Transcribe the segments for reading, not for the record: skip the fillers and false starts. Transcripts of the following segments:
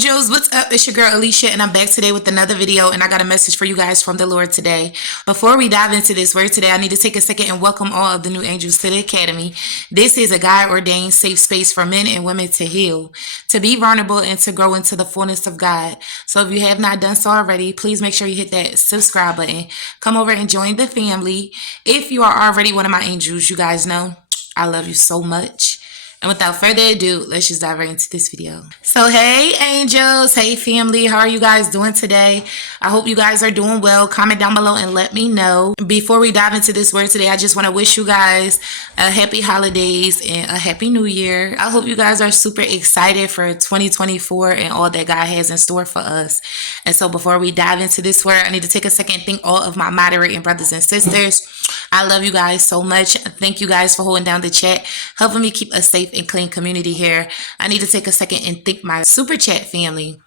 angels, what's up? It's your girl Alicia, and I'm back today with another video, and I got a message for you guys from the Lord today. Before we dive into this word today, I need to take a second and welcome all of the new angels to the academy. This is a God-ordained safe space for men and women to heal, to be vulnerable, and to grow into the fullness of God. So if you have not done so already, please make sure you hit that subscribe button. Come over and join the family. If you are already one of my angels, you guys know I love you so much. And without further ado, let's just dive right into this video. So, hey angels, hey family, how are you guys doing today? I hope you guys are doing well. Comment down below and let me know. Before we dive into this word today, I just want to wish you guys a happy holidays and a happy new year. I hope you guys are super excited for 2024 and all that God has in store for us. And so before we dive into this word, I need to take a second and thank all of my moderating brothers and sisters. I love you guys so much. Thank you guys for holding down the chat, helping me keep a safe and clean community here. I need to take a second and thank my super chat family.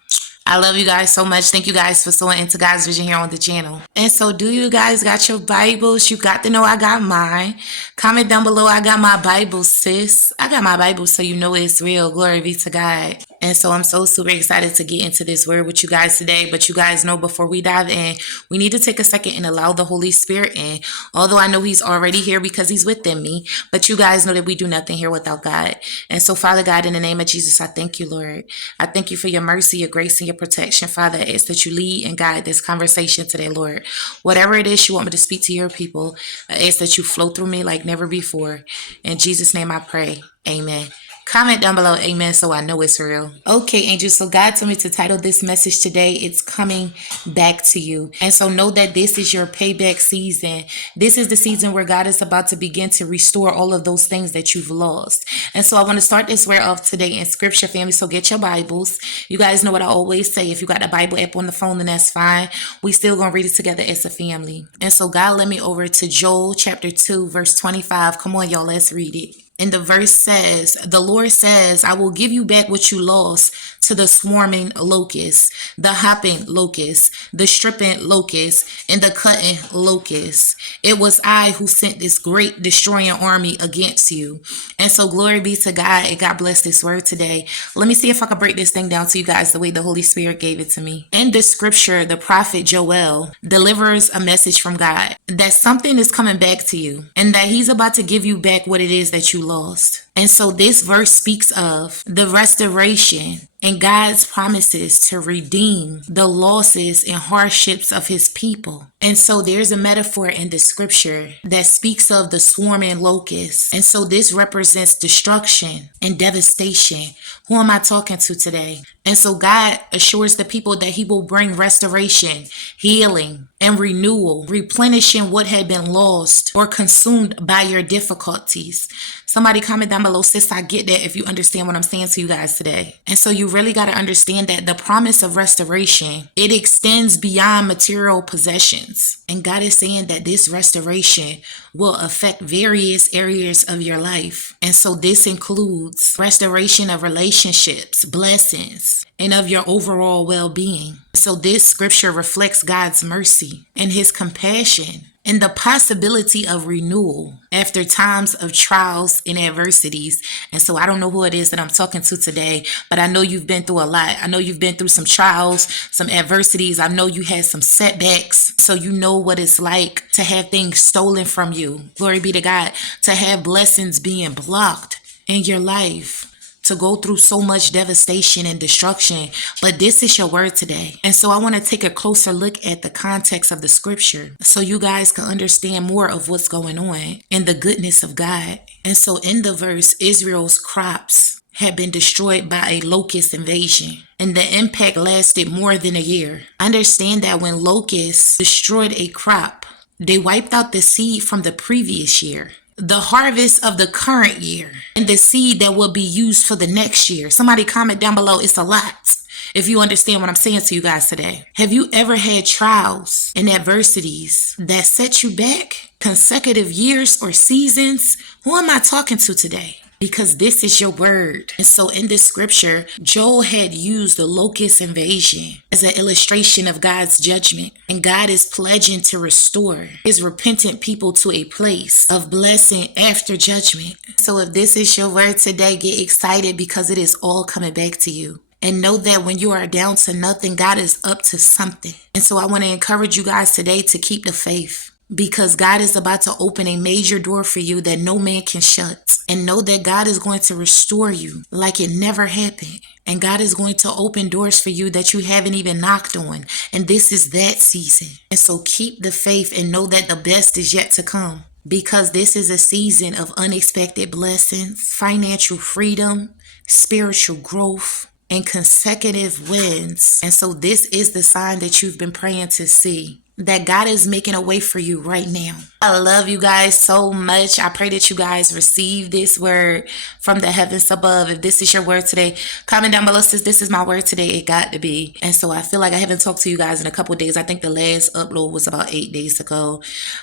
I love you guys so much. Thank you guys for sowing into God's vision here on the channel. And so do you guys got your Bibles? You got to know I got mine. Comment down below. I got my Bible, sis. I got my Bible so you know it's real. Glory be to God. And so I'm so super excited to get into this word with you guys today. But you guys know before we dive in, we need to take a second and allow the Holy Spirit in. Although I know he's already here because he's within me. But you guys know that we do nothing here without God. And so Father God, in the name of Jesus, I thank you, Lord. I thank you for your mercy, your grace, and your protection. Father, I ask that you lead and guide this conversation today, Lord. Whatever it is you want me to speak to your people, I ask that you flow through me like never before. In Jesus' name I pray. Amen. Comment down below, amen, so I know it's real. Okay, angels, so God told me to title this message today, It's Coming Back to You. And so know that this is your payback season. This is the season where God is about to begin to restore all of those things that you've lost. And so I want to start this word off today in scripture, family, so get your Bibles. You guys know what I always say. If you got the Bible app on the phone, then that's fine. We still going to read it together as a family. And so God led me over to Joel chapter 2, verse 25. Come on, y'all, let's read it. And the verse says, the Lord says, I will give you back what you lost to the swarming locust, the hopping locust, the stripping locust, and the cutting locust. It was I who sent this great destroying army against you. And so glory be to God, and God bless this word today. Let me see if I can break this thing down to you guys the way the Holy Spirit gave it to me. In this scripture, the prophet Joel delivers a message from God that something is coming back to you and that he's about to give you back what it is that you lost. And so this verse speaks of the restoration and God's promises to redeem the losses and hardships of his people. And so there's a metaphor in the scripture that speaks of the swarming locusts. And so this represents destruction and devastation. Who am I talking to today? And so God assures the people that he will bring restoration, healing, and renewal, replenishing what had been lost or consumed by your difficulties. Somebody comment down below, sis, I get that, if you understand what I'm saying to you guys today. And so you really got to understand that the promise of restoration, it extends beyond material possessions. And God is saying that this restoration will affect various areas of your life. And so this includes restoration of relationships, blessings, and of your overall well-being. So this scripture reflects God's mercy and his compassion and the possibility of renewal after times of trials and adversities. And so I don't know who it is that I'm talking to today, but I know you've been through a lot. I know you've been through some trials, some adversities. I know you had some setbacks. So you know what it's like to have things stolen from you. Glory be to God. To have blessings being blocked in your life. To go through so much devastation and destruction. But this is your word today. And so I want to take a closer look at the context of the scripture so you guys can understand more of what's going on and the goodness of God. And so in the verse, Israel's crops had been destroyed by a locust invasion, and the impact lasted more than a year. Understand that when locusts destroyed a crop, they wiped out the seed from the previous year, the harvest of the current year, and the seed that will be used for the next year. Somebody comment down below, it's a lot, if you understand what I'm saying to you guys today. Have you ever had trials and adversities that set you back consecutive years or seasons? Who am I talking to today? Because this is your word. And so in this scripture, Joel had used the locust invasion as an illustration of God's judgment. And God is pledging to restore his repentant people to a place of blessing after judgment. So if this is your word today, get excited because it is all coming back to you. And know that when you are down to nothing, God is up to something. And so I want to encourage you guys today to keep the faith, because God is about to open a major door for you that no man can shut. And know that God is going to restore you like it never happened. And God is going to open doors for you that you haven't even knocked on. And this is that season. And so keep the faith and know that the best is yet to come. Because this is a season of unexpected blessings, financial freedom, spiritual growth, and consecutive wins. And so this is the sign that you've been praying to see, that God is making a way for you right now. I love you guys so much. I pray that you guys receive this word from the heavens above. If this is your word today, comment down below, says this is my word today. It got to be. And so I feel like I haven't talked to you guys in a couple of days. I think the last upload was about 8 days ago.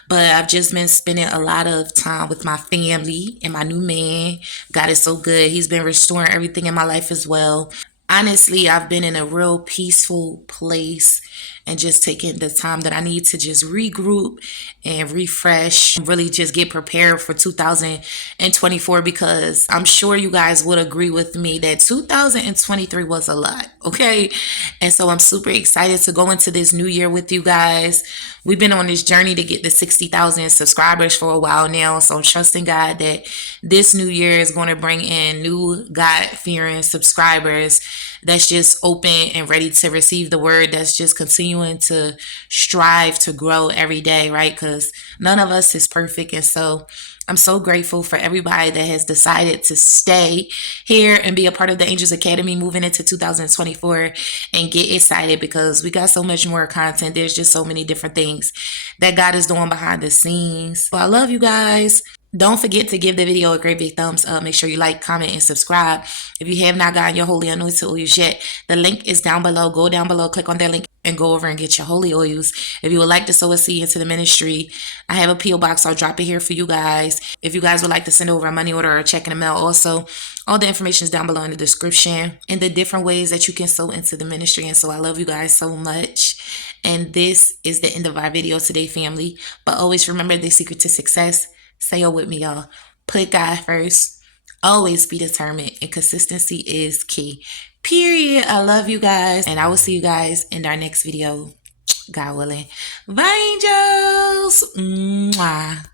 But I've just been spending a lot of time with my family and my new man. God is so good. He's been restoring everything in my life as well. Honestly, I've been in a real peaceful place and just taking the time that I need to just regroup and refresh and really just get prepared for 2024, because I'm sure you guys would agree with me that 2023 was a lot, okay? And so I'm super excited to go into this new year with you guys. We've been on this journey to get to 60,000 subscribers for a while now, so I'm trusting God that this new year is going to bring in new God-fearing subscribers that's just open and ready to receive the word, that's just continuing to strive to grow every day, right? Because none of us is perfect. And so I'm so grateful for everybody that has decided to stay here and be a part of the Angels Academy moving into 2024, and get excited because we got so much more content. There's just so many different things that God is doing behind the scenes. So I love you guys. Don't forget to give the video a great big thumbs up. Make sure you like, comment, and subscribe. If you have not gotten your holy anointed oils yet, the link is down below. Go down below, click on that link, and go over and get your holy oils. If you would like to sow a seed into the ministry, I have a P.O. box. I'll drop it here for you guys. If you guys would like to send over a money order or a check in the mail, also, all the information is down below in the description, and the different ways that you can sow into the ministry. And so I love you guys so much. And this is the end of our video today, family. But always remember the secret to success. Say it with me, y'all. Put God first. Always be determined. And consistency is key. Period. I love you guys. And I will see you guys in our next video. God willing. Bye, angels. Mwah.